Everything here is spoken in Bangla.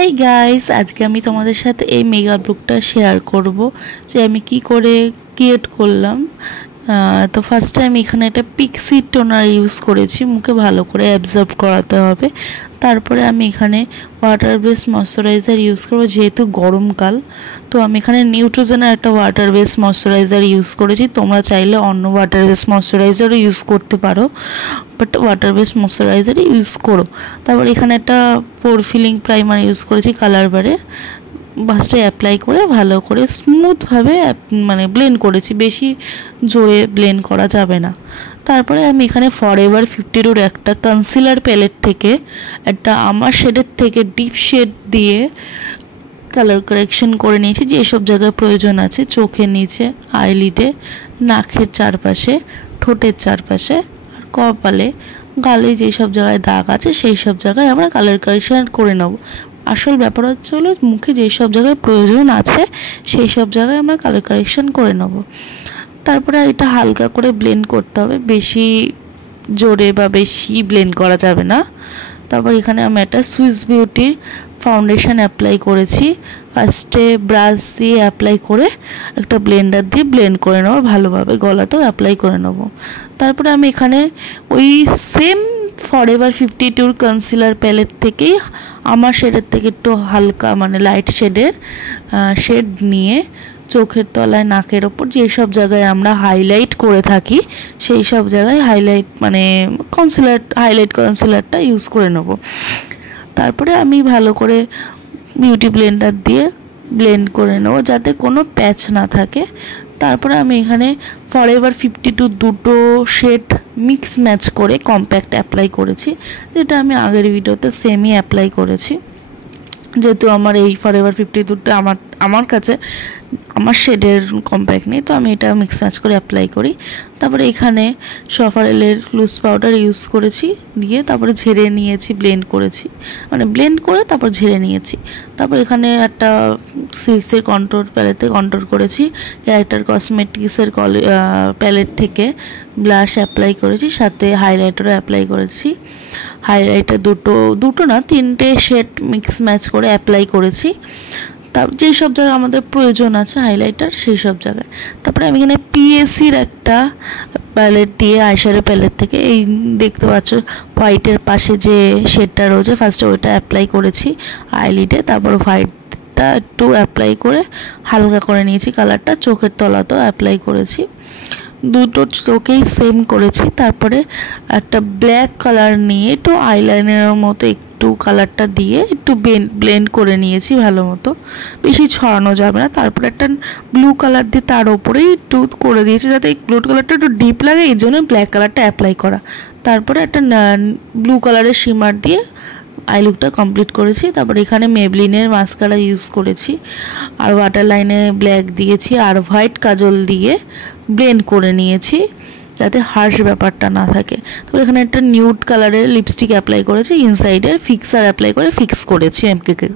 हाई गाइस आज के आमी तोमादेर साथे এই মেকআপ লুকটা শেয়ার করব যে আমি কি করে ক্রিয়েট করলাম। তো ফার্স্ট টাইম এখানে একটা পিক্সি টোনার ইউজ করেছি, মুখে ভালো করে অ্যাবজর্ব করাতে হবে। তারপরে আমি এখানে ওয়াটার বেস ময়শ্চারাইজার ইউজ করব, যেহেতু গরমকাল। তো আমি এখানে নিউট্রিজেনের একটা ওয়াটার বেস ময়শ্চারাইজার ইউজ করেছি, তোমরা চাইলে অন্য ওয়াটার বেস ময়শ্চারাইজারও ইউজ করতে পারো, বাট ওয়াটার বেস ময়শ্চারাইজারই ইউজ করো। তারপর এখানে একটা পোর ফিলিং প্রাইমার ইউজ করেছি কালার বারের, ফার্স্টে অ্যাপ্লাই করে ভালো করে স্মুথভাবে মানে ব্লেন্ড করেছি, বেশি জোরে ব্লেন্ড করা যাবে না। তারপরে আমি এখানে ফরএভার 52 একটা কনসিলার প্যালেট থেকে একটা আমার শেডের থেকে ডিপ শেড দিয়ে কালার কারেকশন করে নিয়েছি, যেসব জায়গায় প্রয়োজন আছে, চোখের নিচে, আইলিডে, নাকের চারপাশে, ঠোঁটের চারপাশে আর কপালে, গালে যেসব জায়গায় দাগ আছে সেই সব জায়গায় আমরা কালার কারেকশন করে নেব। আসল ব্যাপার হচ্ছে হলো মুখে যেই সব জায়গায় প্রয়োজন আছে সেই সব জায়গায় আমরা কালার কারেকশন করে নেব। তারপরে এটা হালকা করে ব্লেন্ড করতে হবে, বেশি জোরে বা বেশি ব্লেন্ড করা যাবে না। তারপর এখানে আমি একটা সুইস বিউটির ফাউন্ডেশন অ্যাপ্লাই করেছি, ফার্স্টে ব্রাশ দিয়ে অ্যাপ্লাই করে একটা ব্লেন্ডার দিয়ে ব্লেন্ড করে নেব ভালোভাবে, গলাতেও অ্যাপ্লাই করে নেব। তারপরে আমি এখানে ওই সেম ফরএভার 52 কনসিলার প্যালেট থেকেই আমার শেডের থেকে একটু হালকা মানে লাইট শেডের শেড নিয়ে চোখের তলায়, নাকের ওপর যেসব জায়গায় আমরা হাইলাইট করে থাকি সেই সব জায়গায় হাইলাইট মানে হাইলাইট কনসিলারটা ইউজ করে নেব। তারপরে আমি ভালো করে বিউটি ব্লেন্ডার দিয়ে ব্লেন্ড করে নেব যাতে কোনো প্যাচ না থাকে। তারপরে আমি এখানে ফরএভার 52 দুটো শেড মিক্স ম্যাচ করে কম্প্যাক্ট অ্যাপ্লাই করেছি, যেটা আমি আগের ভিডিওতে সেমই অ্যাপ্লাই করেছি। যেহেতু আমার এই ফরএভার 52টা আমার কাছে আমার শেডের কম্প্যাক্ট নেই, তো আমি এটা মিক্স ম্যাচ করে অ্যাপ্লাই করি। তারপরে এখানে সফারেলের লুজ পাউডার ইউজ করেছি, দিয়ে তারপরে ঝেড়ে নিয়েছি, ব্লেন্ড করেছি, মানে ব্লেন্ড করে তারপর ঝেড়ে নিয়েছি। তারপর এখানে একটা সিলসের কন্ট্রোর প্যালেটে কন্ট্রোর করেছি, ক্যারেক্টার কসমেটিক্সের প্যালেট থেকে ব্লাশ অ্যাপ্লাই করেছি, সাথে হাইলাইটারও অ্যাপ্লাই করেছি। হাইলাইটার দুটো না তিনটে শেড মিক্স ম্যাচ করে অ্যাপ্লাই করেছি, তা যেই সব জায়গায় আমাদের প্রয়োজন আছে হাইলাইটার সেই সব জায়গায়। তারপরে আমি এখানে পিএসির একটা প্যালেট দিয়ে আইশ্যাডো প্যালেট থেকে এই দেখতে পাচ্ছ হোয়াইটের পাশে যে শেডটা রয়েছে ফার্স্টে ওইটা অ্যাপ্লাই করেছি আইলিডে, তারপর হোয়াইটটা একটু অ্যাপ্লাই করে হালকা করে নিয়েছি কালারটা, চোখের তলাতেও অ্যাপ্লাই করেছি, দুটো চোখেই সেম করেছি। তারপরে একটা ব্ল্যাক কালার নিয়ে একটু আইলাইনারের মতো একটু কালারটা দিয়ে একটু ব্লেন্ড করে নিয়েছি ভালো মতো, বেশি ছড়ানো যাবে না। তারপরে একটা ব্লু কালার দিয়ে তার ওপরেই একটু করে দিয়েছি যাতে এই ব্লু কালারটা একটু ডিপ লাগে, এই জন্য ব্ল্যাক কালারটা অ্যাপ্লাই করা। তারপরে একটা ব্লু কালারের শিমার দিয়ে আই লুকটা কমপ্লিট করেছি। তারপর এখানে মেবলিনের মাস্কারা ইউজ করেছি, আর ওয়াটার লাইনে ব্ল্যাক দিয়েছি, আর হোয়াইট কাজল দিয়ে ব্লেন্ড করে নিয়েছি যাতে হার্শ ব্যাপারটা না থাকে। তারপর এখানে একটা নিউড কালারের লিপস্টিক অ্যাপ্লাই করেছি, ইনসাইডের ফিক্সার অ্যাপ্লাই করে ফিক্স করেছি এমকেকে।